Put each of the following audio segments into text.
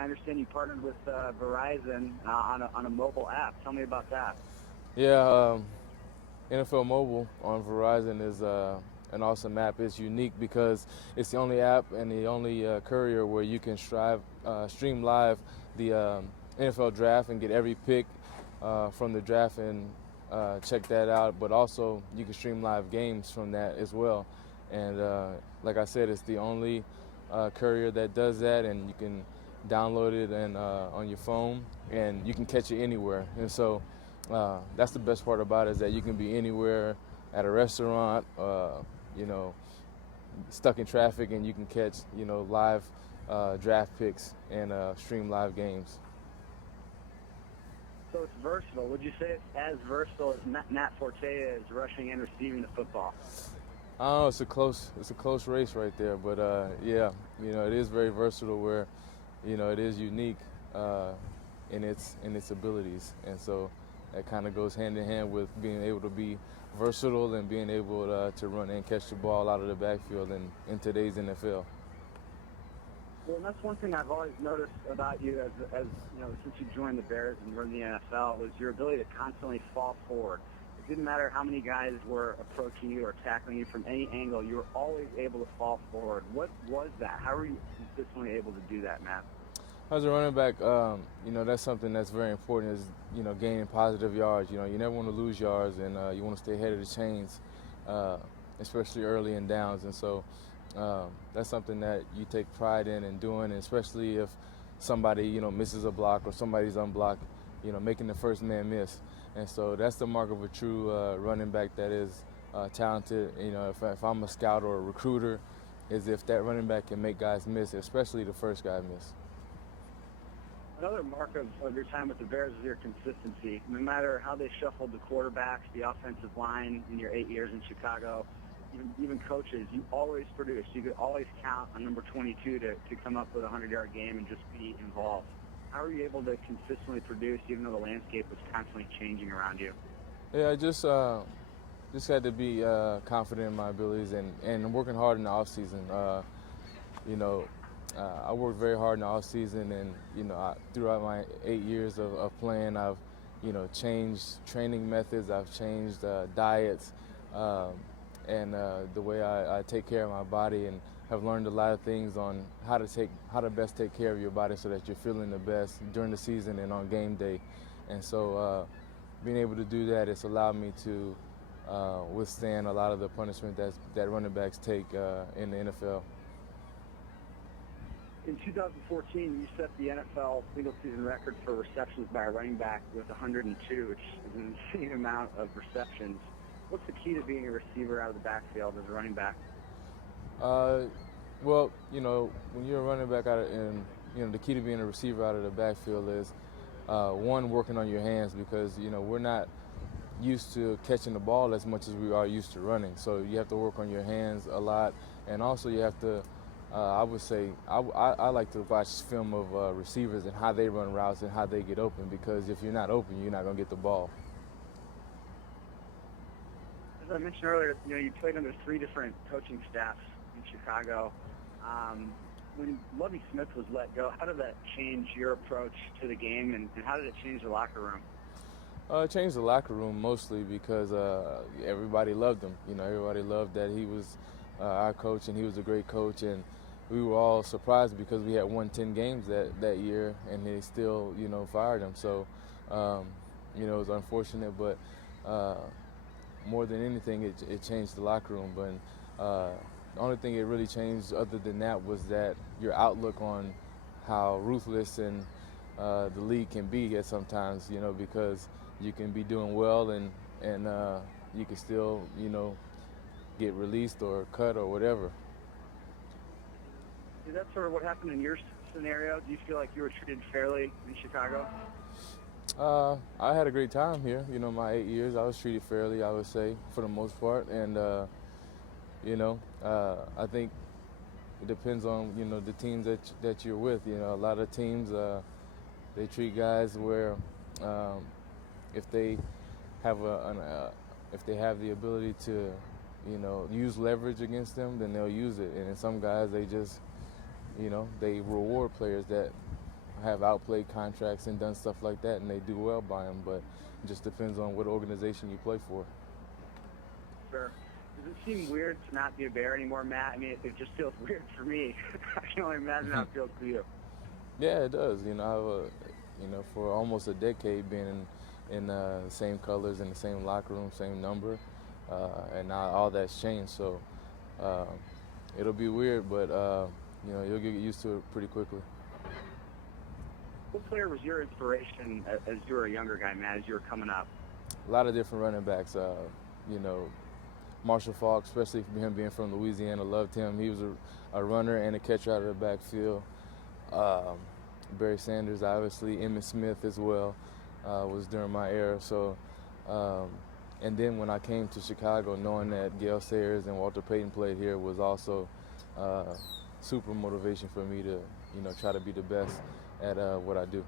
I understand you partnered with Verizon on a mobile app. Tell me about that. Yeah, NFL Mobile on Verizon is an awesome app. It's unique because it's the only app and the only courier where you can stream live the NFL draft and get every pick from the draft and check that out. But also, you can stream live games from that as well. And like I said, it's the only courier that does that, and you can download it and on your phone, and you can catch it anywhere. And so that's the best part about it, is that you can be anywhere at a restaurant, you know, stuck in traffic, and you can catch, live draft picks and stream live games. So it's versatile. Would you say it's as versatile as Matt Forte is rushing and receiving the football? Oh, it's a close race right there, but yeah, it is very versatile. Where, it is unique in its abilities, and so that kind of goes hand in hand with being able to be versatile and being able to run and catch the ball out of the backfield in today's NFL. Well, and that's one thing I've always noticed about you as since you joined the Bears and were in the NFL was your ability to constantly fall forward. It didn't matter how many guys were approaching you or tackling you from any angle, you were always able to fall forward. What was that? How were you consistently able to do that, Matt? As a running back, that's something that's very important, is, gaining positive yards. You never want to lose yards, and you want to stay ahead of the chains, uh, especially early in downs. And so that's something that you take pride in doing, and especially if somebody, misses a block or somebody's unblocked, making the first man miss. And so that's the mark of a true running back that is talented. If I'm a scout or a recruiter, is if that running back can make guys miss, especially the first guy miss. Another mark of your time with the Bears is your consistency. No matter how they shuffled the quarterbacks, the offensive line in your 8 years in Chicago, even coaches, you always produced. You could always count on number 22 to come up with a 100-yard game and just be involved. How are you able to consistently produce even though the landscape was constantly changing around you? Yeah, I just had to be confident in my abilities, and working hard in the off season. You know, I worked very hard in the off season, and throughout my 8 years of playing, I've changed training methods. I've changed diets, um, and the way I take care of my body, and have learned a lot of things on how to best take care of your body so that you're feeling the best during the season and on game day. And so being able to do that, it's allowed me to withstand a lot of the punishment that running backs take in the NFL. In 2014, you set the NFL single-season record for receptions by a running back with 102, which is an insane amount of receptions. What's the key to being a receiver out of the backfield as a running back? Uh, well, when you're a running back and the key to being a receiver out of the backfield is one, working on your hands, because we're not used to catching the ball as much as we are used to running. So you have to work on your hands a lot, and also you have to. I would say I like to watch film of receivers and how they run routes and how they get open, because if you're not open, you're not going to get the ball. As I mentioned earlier, you played under three different coaching staffs in Chicago. When Lovie Smith was let go, how did that change your approach to the game, and how did it change the locker room? It changed the locker room mostly because everybody loved him. Everybody loved that he was our coach, and he was a great coach, and we were all surprised because we had won 10 games that year, and they still, fired him. So, it was unfortunate, but more than anything, it changed the locker room. But the only thing it really changed other than that was that your outlook on how ruthless and the league can be at sometimes, because you can be doing well, and you can still, get released or cut or whatever. Is that sort of what happened in your scenario? Do you feel like you were treated fairly in Chicago? I had a great time here. My 8 years, I was treated fairly, I would say, for the most part. And, I think it depends on, the teams that you're with. A lot of teams, they treat guys where if they have if they have the ability to, use leverage against them, then they'll use it. And in some guys, they just, they reward players that have outplayed contracts and done stuff like that, and they do well by them. But it just depends on what organization you play for. Sure. Does it seem weird to not be a Bear anymore, Matt? I mean, it just feels weird for me. I can only imagine how it feels for you. Yeah, it does. For almost a decade being in the same colors, in the same locker room, same number, and now all that's changed. So it'll be weird, but you'll get used to it pretty quickly. What player was your inspiration as you were a younger guy, Matt, as you were coming up? A lot of different running backs. Marshall Faulk, especially him being from Louisiana, loved him. He was a runner and a catcher out of the backfield. Barry Sanders, obviously, Emmitt Smith as well, was during my era. So, and then when I came to Chicago, knowing that Gale and Walter Payton played here was also super motivation for me to, try to be the best at what I do.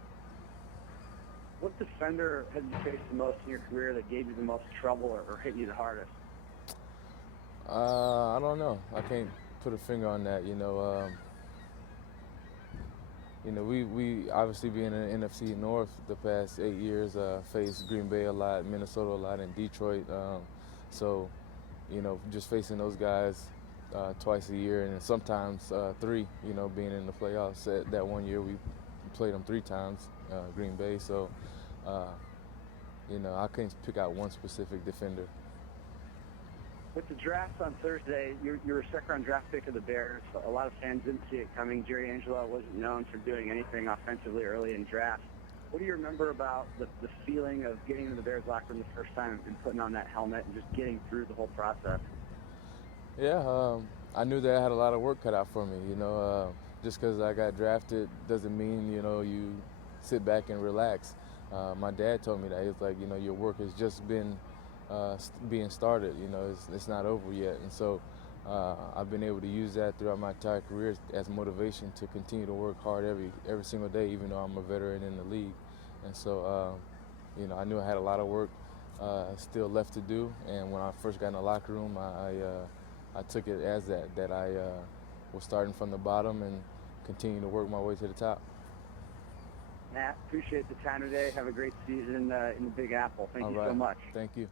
What defender have you faced the most in your career that gave you the most trouble or hit you the hardest? I don't know. I can't put a finger on that. We obviously being in the NFC North the past 8 years, faced Green Bay a lot, Minnesota a lot, and Detroit. So, just facing those guys twice a year, and sometimes three. Being in the playoffs. That one year we played them 3 times, Green Bay. So, I can't pick out one specific defender. With the draft on Thursday, you were a second-round draft pick of the Bears. A lot of fans didn't see it coming. Jerry Angelo wasn't known for doing anything offensively early in drafts. What do you remember about the feeling of getting into the Bears locker room the first time and putting on that helmet and just getting through the whole process? Yeah, I knew that I had a lot of work cut out for me. Just because I got drafted doesn't mean, you sit back and relax. My dad told me that. He was like, your work has just been being started. It's not over yet. And so I've been able to use that throughout my entire career as motivation to continue to work hard every single day, even though I'm a veteran in the league. And so, I knew I had a lot of work still left to do. And when I first got in the locker room, I took it as that I was starting from the bottom and continue to work my way to the top. Matt, appreciate the time today. Have a great season in the Big Apple. Thank you right. so much. Thank you.